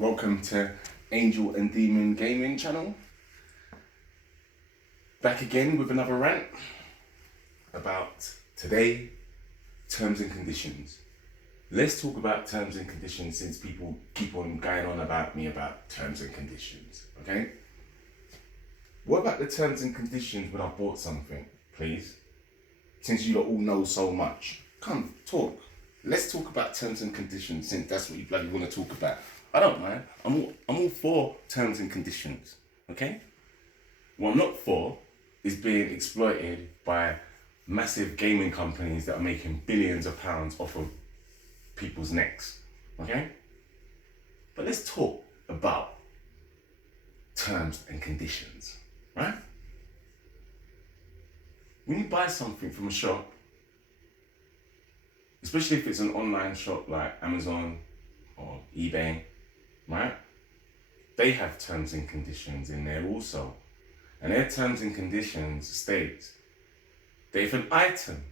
Welcome to Angel and Demon Gaming channel. Back again with another rant about today, terms and conditions. Let's talk about terms and conditions since people keep on going on about me about terms and conditions, okay? What about the terms and conditions when I bought something, please? Since you lot all know so much. Come, talk. Let's talk about terms and conditions since that's what you bloody want to talk about. I don't mind. I'm all for terms and conditions, okay? What I'm not for is being exploited by massive gaming companies that are making billions of pounds off of people's necks, okay? But let's talk about terms and conditions, right? When you buy something from a shop, especially if it's an online shop like Amazon or eBay, right? They have terms and conditions in there also. And their terms and conditions state that if an item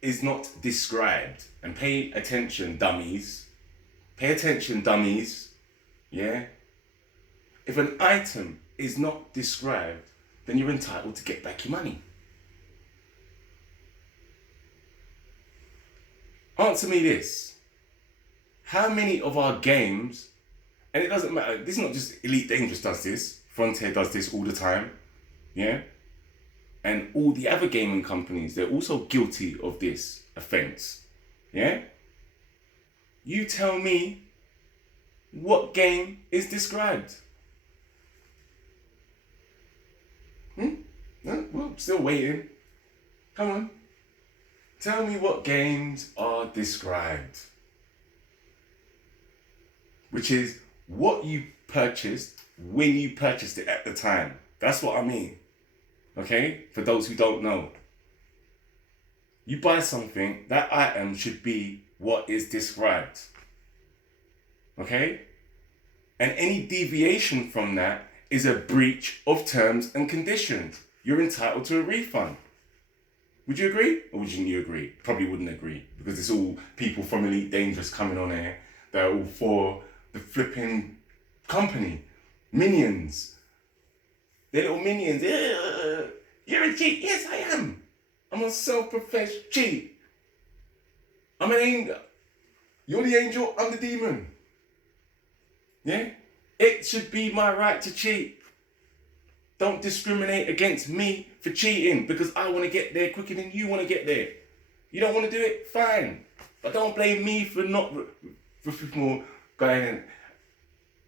is not described, and pay attention dummies, yeah? If an item is not described, then you're entitled to get back your money. Answer me this. How many of our games, and it doesn't matter, this is not just Elite Dangerous does this, Frontier does this all the time, yeah? And all the other gaming companies, they're also guilty of this offense, yeah? You tell me what game is described. No, well, still waiting. Come on. Tell me what games are described. Which is what you purchased when you purchased it at the time. That's what I mean. Okay? For those who don't know. You buy something, that item should be what is described. Okay? And any deviation from that is a breach of terms and conditions. You're entitled to a refund. Would you agree? Or wouldn't you agree? Probably wouldn't agree. Because it's all people from Elite Dangerous coming on here. They're all for the flipping company. Minions. They're little minions. You're a cheat. Yes, I am. I'm a self-professed cheat. I'm an angel. You're the angel, I'm the demon. Yeah? It should be my right to cheat. Don't discriminate against me for cheating because I want to get there quicker than you want to get there. You don't want to do it? Fine. But don't blame me for people going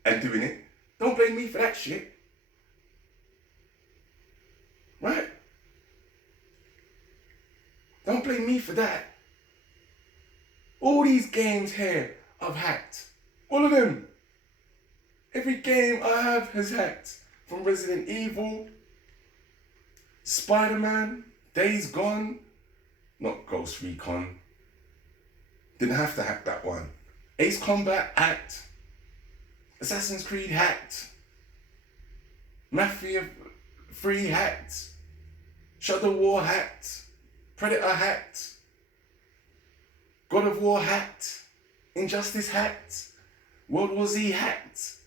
and doing it. Don't blame me for that shit. Right? Don't blame me for that. All these games here I've hacked. All of them. Every game I have has hacked. From Resident Evil, Spider-Man, Days Gone, not Ghost Recon. Didn't have to hack that one. Ace Combat hacked. Assassin's Creed hacked. Mafia 3 hacked. Shadow War hacked. Predator hacked. God of War hacked. Injustice hacked. World War Z hacked.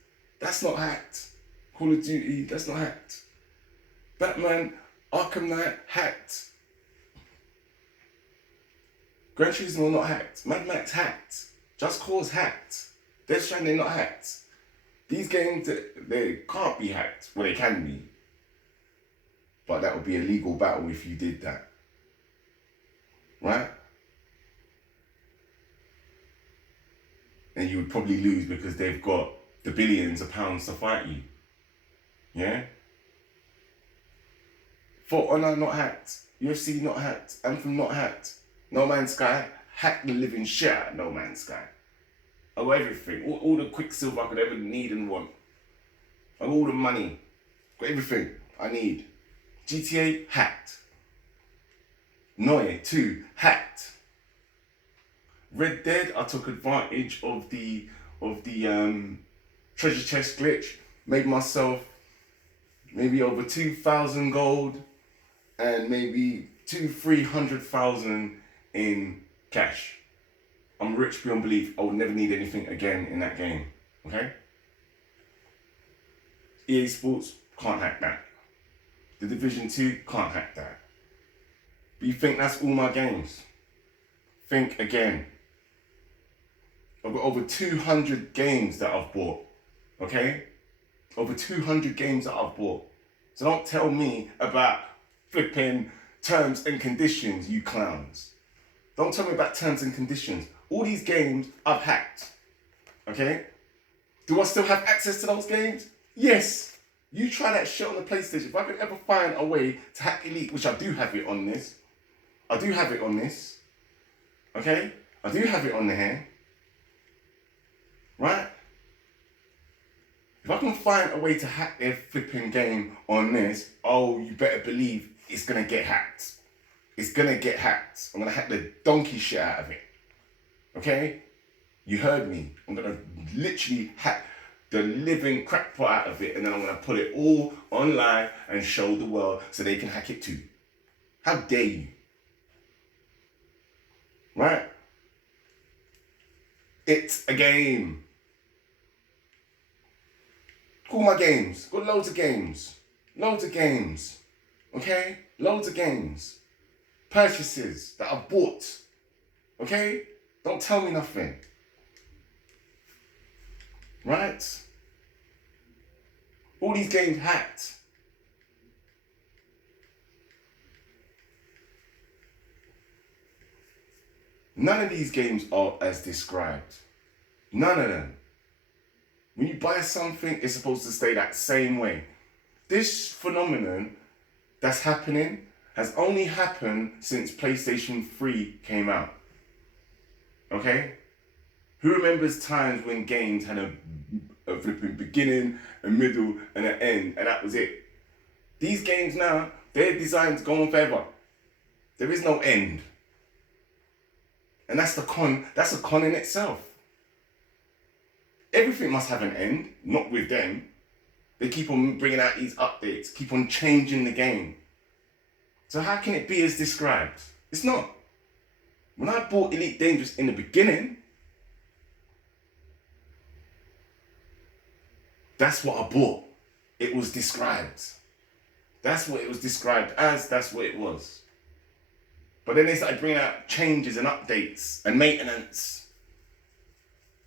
That's not hacked. Call of Duty, that's not hacked. Batman, Arkham Knight, hacked. Gran Turismo, not hacked. Mad Max, hacked. Just Cause, hacked. Death Stranding, not hacked. These games, they can't be hacked. Well, they can be. But that would be a legal battle if you did that. Right? And you would probably lose because they've got the billions of pounds to fight you. Yeah? For Honor not hacked. UFC not hacked. Anthem not hacked. No Man's Sky hacked the living shit out of No Man's Sky. I got everything. All the quicksilver I could ever need and want. I got all the money. Got everything I need. GTA hacked. Noye 2 hacked. Red Dead, I took advantage of the treasure chest glitch. Made myself maybe over 2,000 gold and maybe 300,000 in cash. I'm rich beyond belief. I would never need anything again in that game, okay? EA Sports can't hack that. The Division 2 can't hack that. But you think that's all my games? Think again. I've got over 200 games that I've bought. Okay? Over 200 games that I've bought. So don't tell me about flipping terms and conditions, you clowns. Don't tell me about terms and conditions. All these games I've hacked. Okay? Do I still have access to those games? Yes. You try that shit on the PlayStation. If I could ever find a way to hack Elite, which I do have it on this. I do have it on this. Okay? I do have it on the here. Right? If I can find a way to hack their flipping game on this, oh, you better believe it's gonna get hacked. It's gonna get hacked. I'm gonna hack the donkey shit out of it. Okay? You heard me. I'm gonna literally hack the living crackpot out of it, and then I'm gonna put it all online and show the world so they can hack it too. How dare you? Right? It's a game. Call my games. Got loads of games. Loads of games. Okay? Loads of games. Purchases that I've bought. Okay? Don't tell me nothing. Right? All these games hacked. None of these games are as described. None of them. When you buy something, it's supposed to stay that same way. This phenomenon that's happening has only happened since PlayStation 3 came out. Okay? Who remembers times when games had a flipping beginning, a middle, and an end, and that was it? These games now, their designs go on forever. There is no end. And that's a con in itself. Everything must have an end, not with them. They keep on bringing out these updates, keep on changing the game. So how can it be as described? It's not. When I bought Elite Dangerous in the beginning, that's what I bought. It was described. That's what it was described as, that's what it was. But then they started bringing out changes and updates and maintenance.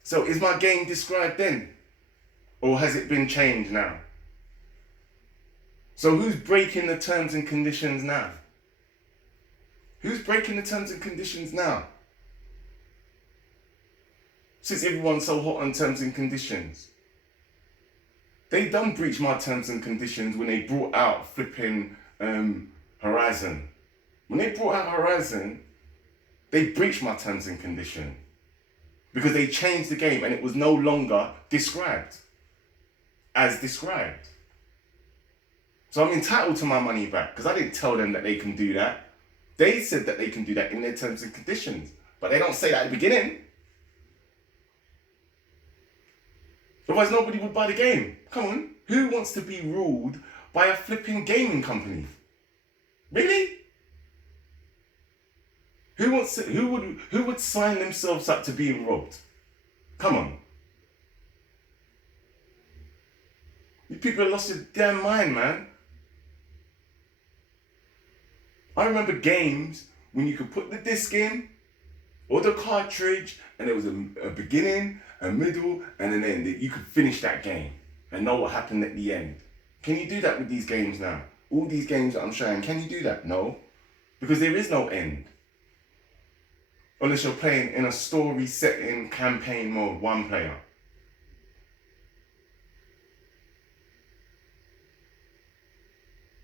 So is my game described then? Or has it been changed now? So who's breaking the terms and conditions now? Who's breaking the terms and conditions now? Since everyone's so hot on terms and conditions. They done breach my terms and conditions when they brought out flipping Horizon. When they brought out Horizon, they breached my terms and conditions. Because they changed the game and it was no longer described as described. So I'm entitled to my money back because I didn't tell them that they can do that. They said that they can do that in their terms and conditions, but they don't say that at the beginning. Otherwise nobody would buy the game. Come on, who wants to be ruled by a flipping gaming company? Really? Who would sign themselves up to being robbed? Come on. You people have lost your damn mind, man. I remember games when you could put the disc in or the cartridge and there was a beginning, a middle, and an end. You could finish that game and know what happened at the end. Can you do that with these games now? All these games that I'm showing, can you do that? No. Because there is no end. Unless you're playing in a story setting campaign mode, one player.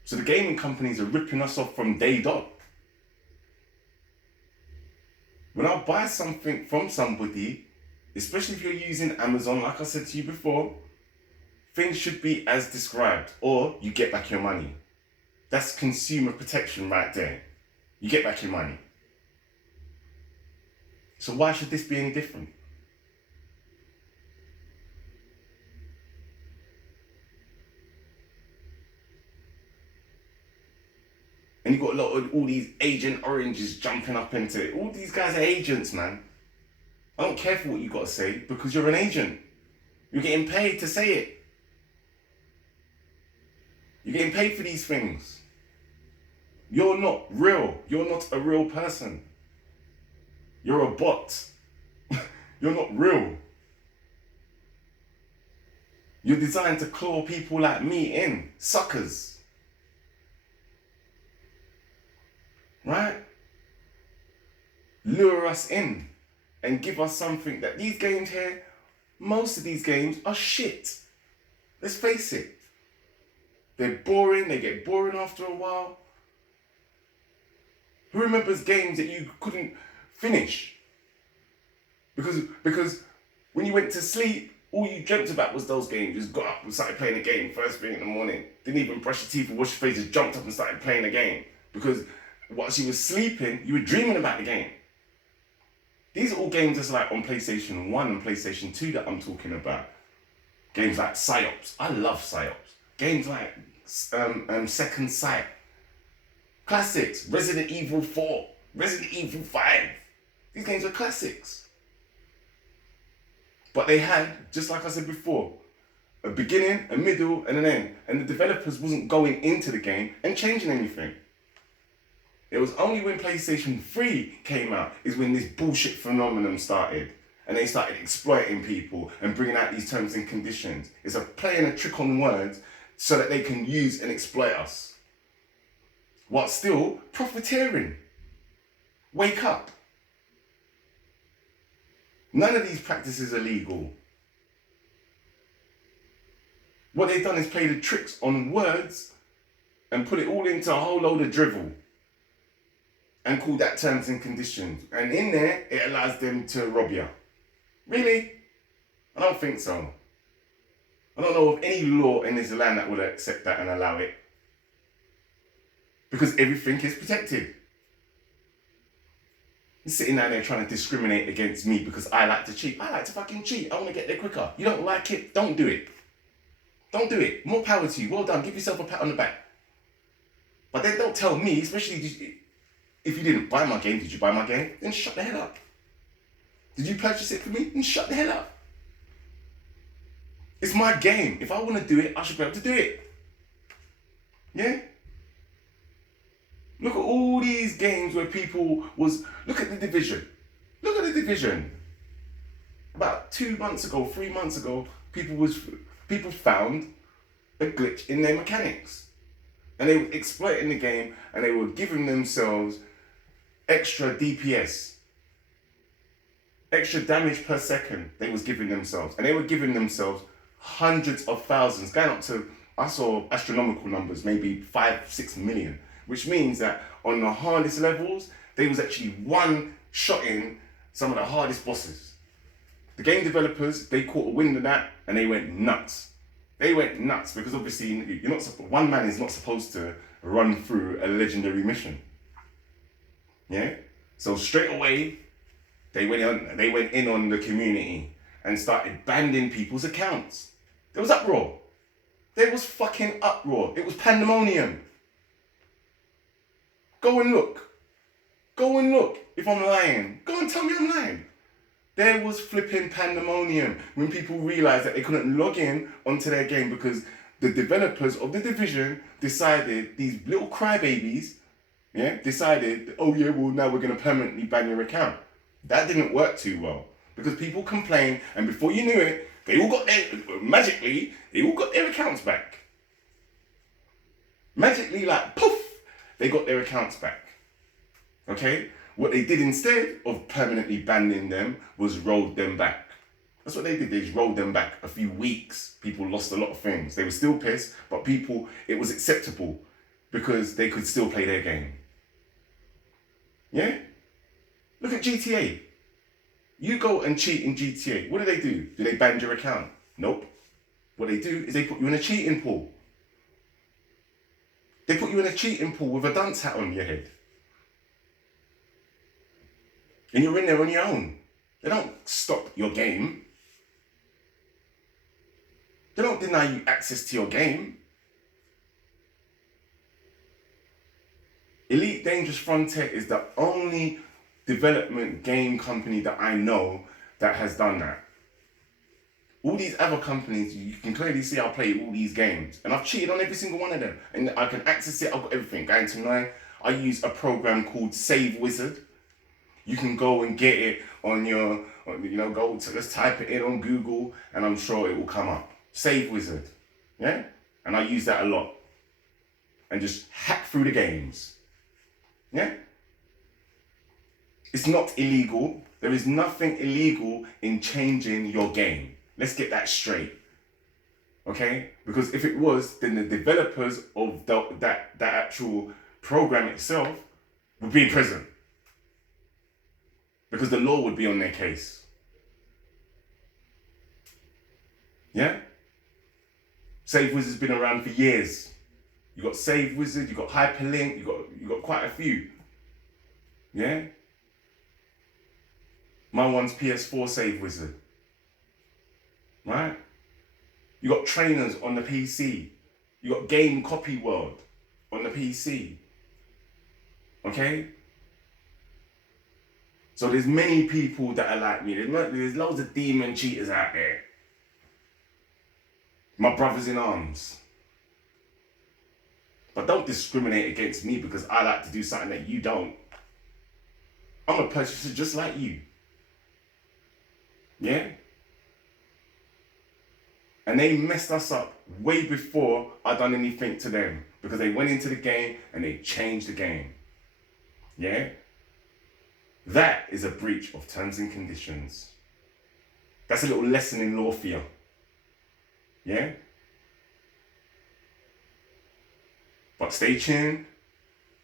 So the gaming companies are ripping us off from day dot. When I buy something from somebody, especially if you're using Amazon, like I said to you before, things should be as described or you get back your money. That's consumer protection right there. You get back your money. So why should this be any different? And you've got a lot of all these Agent Oranges jumping up into it. All these guys are agents, man. I don't care for what you got to say because you're an agent. You're getting paid to say it. You're getting paid for these things. You're not real. You're not a real person. You're a bot. You're not real. You're designed to claw people like me in. Suckers. Right? Lure us in and give us something that these games here, most of these games are shit. Let's face it. They're boring. They get boring after a while. Who remembers games that you couldn't finish? Because when you went to sleep, all you dreamt about was those games. You just got up and started playing a game first thing in the morning. Didn't even brush your teeth or wash your face, just jumped up and started playing the game. Because whilst you were sleeping, you were dreaming about the game. These are all games that's like on PlayStation 1 and PlayStation 2 that I'm talking about. Games like Psyops. I love Psyops. Games like Second Sight. Classics. Resident Evil 4. Resident Evil 5. These games are classics. But they had, just like I said before, a beginning, a middle, and an end. And the developers wasn't going into the game and changing anything. It was only when PlayStation 3 came out is when this bullshit phenomenon started. And they started exploiting people and bringing out these terms and conditions. It's a playing a trick on words so that they can use and exploit us. While still profiteering. Wake up. None of these practices are legal. What they've done is play the tricks on words and put it all into a whole load of drivel and call that terms and conditions. And in there, it allows them to rob you. Really? I don't think so. I don't know of any law in this land that would accept that and allow it. Because everything is protected. You're sitting down there trying to discriminate against me because I like to cheat. I like to fucking cheat. I want to get there quicker. You don't like it? Don't do it. Don't do it. More power to you. Well done. Give yourself a pat on the back. But then don't tell me, especially if you didn't buy my game, did you buy my game? Then shut the hell up. Did you purchase it for me? Then shut the hell up. It's my game. If I want to do it, I should be able to do it. Yeah? Look at all these games where people look at The Division. Look at The Division. About 2 months ago, 3 months ago, people found a glitch in their mechanics. And they were exploiting the game and they were giving themselves extra DPS. Extra damage per second they was giving themselves. And they were giving themselves hundreds of thousands, going up to, I saw astronomical numbers, maybe 5-6 million. Which means that on the hardest levels, they was actually one-shotting some of the hardest bosses. The game developers, they caught a wind of that and they went nuts. They went nuts because obviously one man is not supposed to run through a legendary mission. Yeah? So straight away, they went in on the community and started banning people's accounts. There was uproar. There was fucking uproar. It was pandemonium. Go and look. Go and look if I'm lying. Go and tell me I'm lying. There was flipping pandemonium when people realized that they couldn't log in onto their game because the developers of The Division decided, these little crybabies, decided, oh yeah, well now we're going to permanently ban your account. That didn't work too well because people complained and before you knew it, they all got their accounts back. Magically, like poof, they got their accounts back. Okay? What they did instead of permanently banning them was rolled them back. That's what they did. They just rolled them back a few weeks. People lost a lot of things. They were still pissed, but it was acceptable because they could still play their game. Yeah? Look at GTA. You go and cheat in GTA. What do? Do they ban your account? Nope. What they do is they put you in a cheating pool. They put you in a cheating pool with a dunce hat on your head. And you're in there on your own. They don't stop your game. They don't deny you access to your game. Elite Dangerous Frontier is the only development game company that I know that has done that. All these other companies, you can clearly see I play all these games. And I've cheated on every single one of them. And I can access it, I've got everything. Going to 9, I use a program called Save Wizard. You can go and get it on your, let's type it in on Google and I'm sure it will come up. Save Wizard. Yeah? And I use that a lot. And just hack through the games. Yeah? It's not illegal. There is nothing illegal in changing your game. Let's get that straight. Okay? Because if it was, then the developers of that actual program itself would be in prison. Because the law would be on their case. Yeah? Save Wizard's been around for years. You got Save Wizard, you got Hyperlink, you got quite a few. Yeah? My one's PS4 Save Wizard. Right? You got trainers on the PC. You got Game Copy World on the PC. Okay? So there's many people that are like me. There's loads of demon cheaters out there. My brothers in arms. But don't discriminate against me because I like to do something that you don't. I'm a purchaser just like you. Yeah? And they messed us up way before I done anything to them. Because they went into the game and they changed the game. Yeah? That is a breach of terms and conditions. That's a little lesson in law for you. Yeah? But stay tuned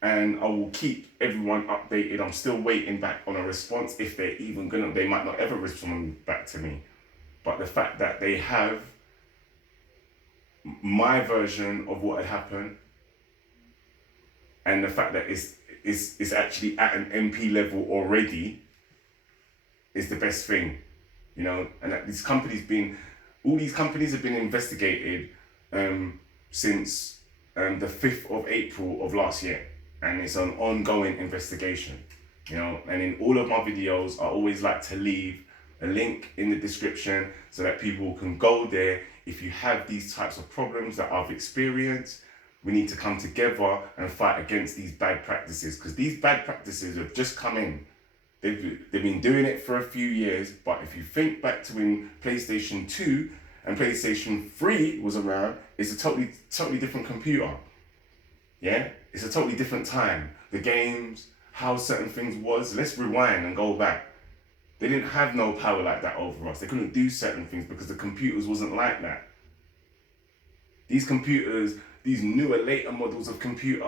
and I will keep everyone updated. I'm still waiting back on a response if they're even gonna, they might not ever respond back to me. But the fact that they have my version of what had happened and the fact that it's actually at an MP level already is the best thing, you know. And that all these companies have been investigated since the 5th of April of last year, and it's an ongoing investigation, you know. And in all of my videos, I always like to leave a link in the description so that people can go there. If you have these types of problems that I've experienced, we need to come together and fight against these bad practices, because these bad practices have just come in. They've been doing it for a few years, but if you think back to when PlayStation 2 and PlayStation 3 was around, it's a totally different computer. Yeah? It's a totally different time. The games, how certain things was. Let's rewind and go back. They didn't have no power like that over us. They couldn't do certain things because the computers wasn't like that. These computers, these newer, later models of computer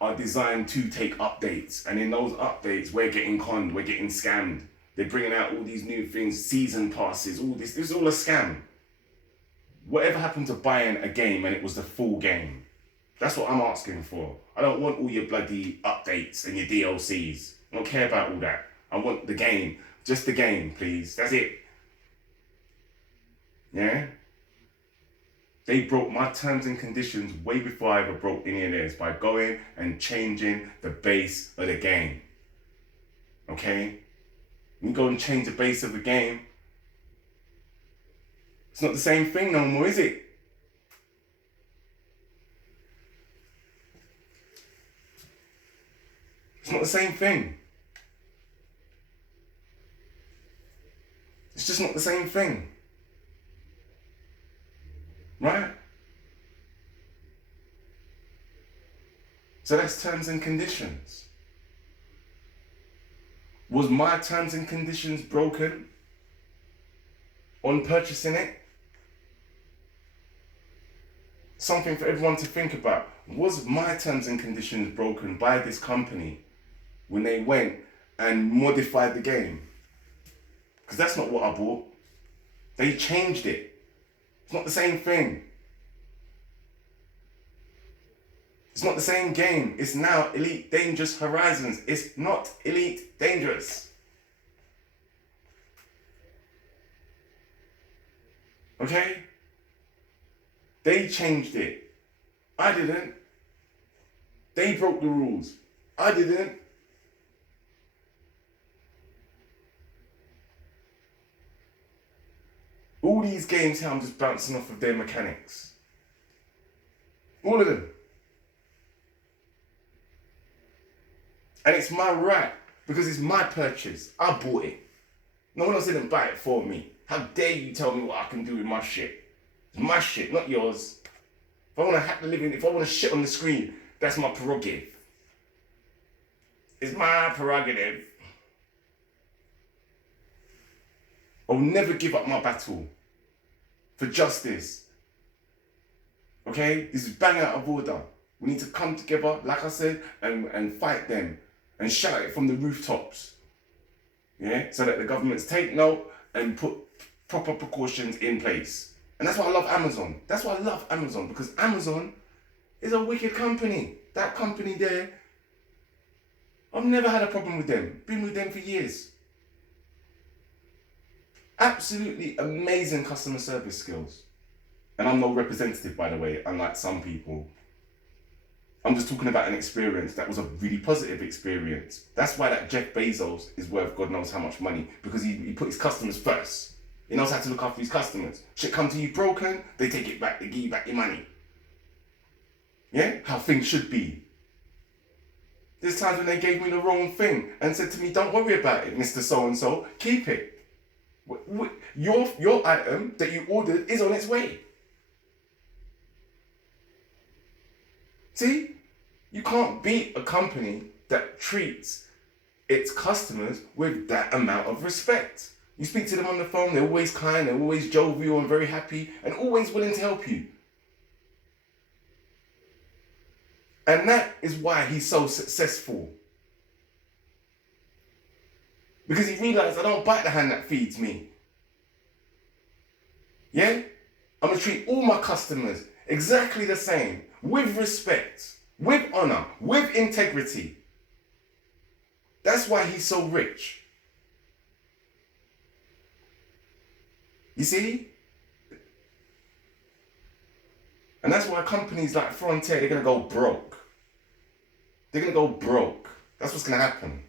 are designed to take updates. And in those updates, we're getting conned, we're getting scammed. They're bringing out all these new things, season passes, all this. This is all a scam. Whatever happened to buying a game and it was the full game? That's what I'm asking for. I don't want all your bloody updates and your DLCs. I don't care about all that. I want the game. Just the game, please. That's it. Yeah? They broke my terms and conditions way before I ever broke any of theirs by going and changing the base of the game. Okay? When you go and change the base of the game, it's not the same thing no more, is it? It's not the same thing. It's just not the same thing. Right? So that's terms and conditions. Was my terms and conditions broken on purchasing it? Something for everyone to think about. Was my terms and conditions broken by this company when they went and modified the game? Because that's not what I bought. They changed it. It's not the same thing. It's not the same game. It's now Elite Dangerous Horizons. It's not Elite Dangerous. Okay? They changed it. I didn't. They broke the rules. I didn't. All these games here, I'm just bouncing off of their mechanics. All of them. And it's my right, because it's my purchase. I bought it. No one else didn't buy it for me. How dare you tell me what I can do with my shit? It's my shit, not yours. If I want to hack the living, if I want to shit on the screen, that's my prerogative. It's my prerogative. I'll never give up my battle for justice. Okay? This is bang out of order. We need to come together, like I said, and fight them and shout it from the rooftops. Yeah? So that the governments take note and put proper precautions in place. And that's why I love Amazon. That's why I love Amazon, because Amazon is a wicked company. That company there, I've never had a problem with them. Been with them for years. Absolutely amazing customer service skills. And I'm no representative, by the way, unlike some people. I'm just talking about an experience that was a really positive experience. That's why that Jeff Bezos is worth God knows how much money, because he put his customers first. He knows how to look after his customers. Shit come to you broken, they take it back, they give you back your money. Yeah? How things should be. There's times when they gave me the wrong thing and said to me, don't worry about it, Mr. So-and-so, keep it. Your item that you ordered is on its way. See? You can't beat a company that treats its customers with that amount of respect. You speak to them on the phone, they're always kind, they're always jovial and very happy and always willing to help you. And that is why he's so successful. Because he realized I don't bite the hand that feeds me. Yeah? I'm going to treat all my customers exactly the same, with respect, with honor, with integrity. That's why he's so rich. You see? And that's why companies like Frontier, they're going to go broke. They're going to go broke. That's what's going to happen.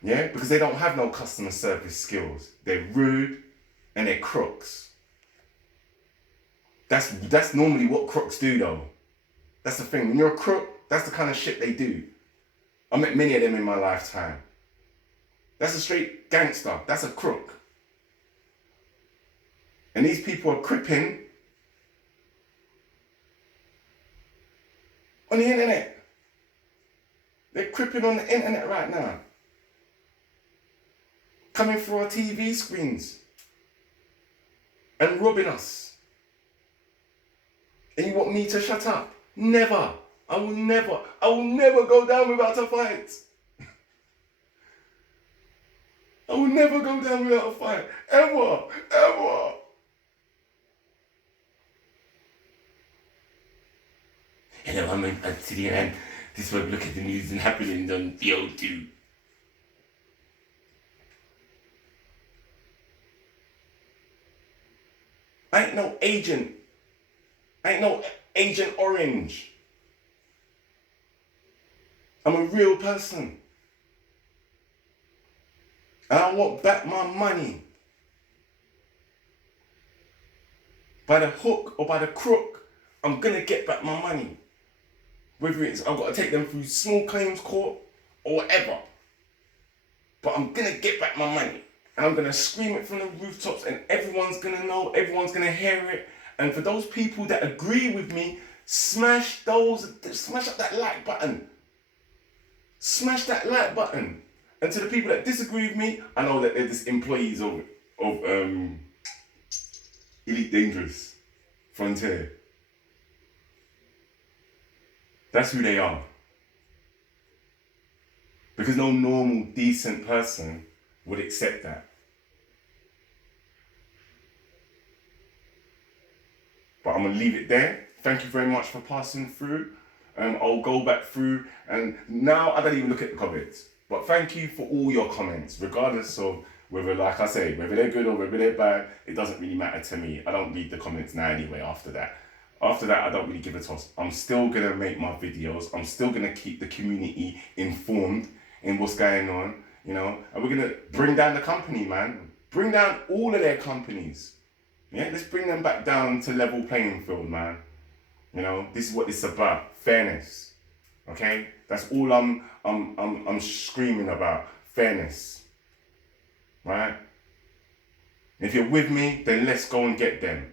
Yeah? Because they don't have no customer service skills. They're rude and they're crooks. That's normally what crooks do, though. That's the thing. When you're a crook, that's the kind of shit they do. I met many of them in my lifetime. That's a straight gangster. That's a crook. And these people are cripping on the internet. They're cripping on the internet right now. Coming through our TV screens and robbing us. And you want me to shut up? Never. I will never go down without a fight. I will never go down without a fight. Ever. Ever. Hello, I'm sitting here and this way look at the news and happenings on VO2. I ain't no agent. I ain't no Agent Orange. I'm a real person. And I want back my money. By the hook or by the crook, I'm going to get back my money. Whether it's I've got to take them through small claims court or whatever. But I'm going to get back my money. And I'm going to scream it from the rooftops and everyone's going to know, everyone's going to hear it. And for those people that agree with me, smash up that like button. Smash that like button. And to the people that disagree with me, I know that they're just employees of Elite Dangerous, Frontier. That's who they are. Because no normal, decent person would accept that. But I'm going to leave it there. Thank you very much for passing through. I'll go back through and now I don't even look at the comments. But thank you for all your comments, regardless of whether, like I say, whether they're good or whether they're bad, it doesn't really matter to me. I don't read the comments now anyway after that. After that, I don't really give a toss. I'm still going to make my videos. I'm still going to keep the community informed in what's going on, you know. And we're going to bring down the company, man. Bring down all of their companies. Yeah, let's bring them back down to level playing field, man. You know, this is what it's about. Fairness. Okay? That's all I'm screaming about. Fairness. Right? If you're with me, then let's go and get them.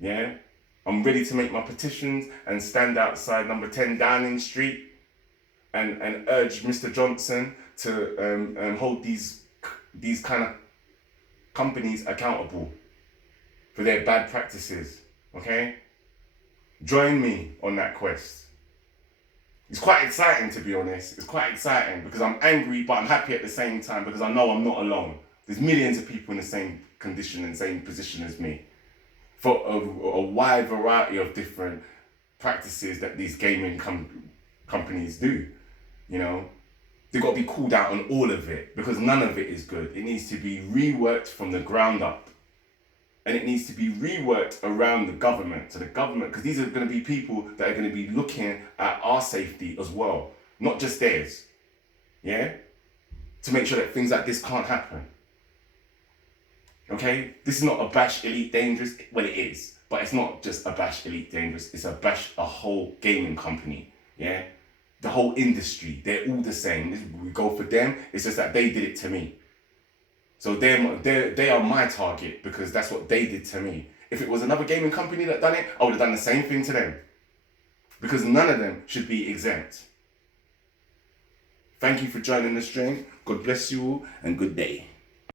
Yeah? I'm ready to make my petitions and stand outside number 10 Downing Street and urge Mr. Johnson to hold these kind of companies accountable for their bad practices. Okay? Join me on that quest. It's quite exciting, to be honest. It's quite exciting because I'm angry, but I'm happy at the same time because I know I'm not alone. There's millions of people in the same condition and same position as me for a wide variety of different practices that these gaming companies do. You know, they've got to be called out on all of it because none of it is good. It needs to be reworked from the ground up. And it needs to be reworked around the government, to the government, because these are going to be people that are going to be looking at our safety as well, not just theirs. Yeah? To make sure that things like this can't happen. Okay? This is not a bash Elite Dangerous. Well, it is. But it's not just a bash Elite Dangerous. It's a bash a whole gaming company. Yeah? The whole industry. They're all the same. We go for them. It's just that they did it to me. So they are my target because that's what they did to me. If it was another gaming company that done it, I would have done the same thing to them. Because none of them should be exempt. Thank you for joining the stream. God bless you all and good day.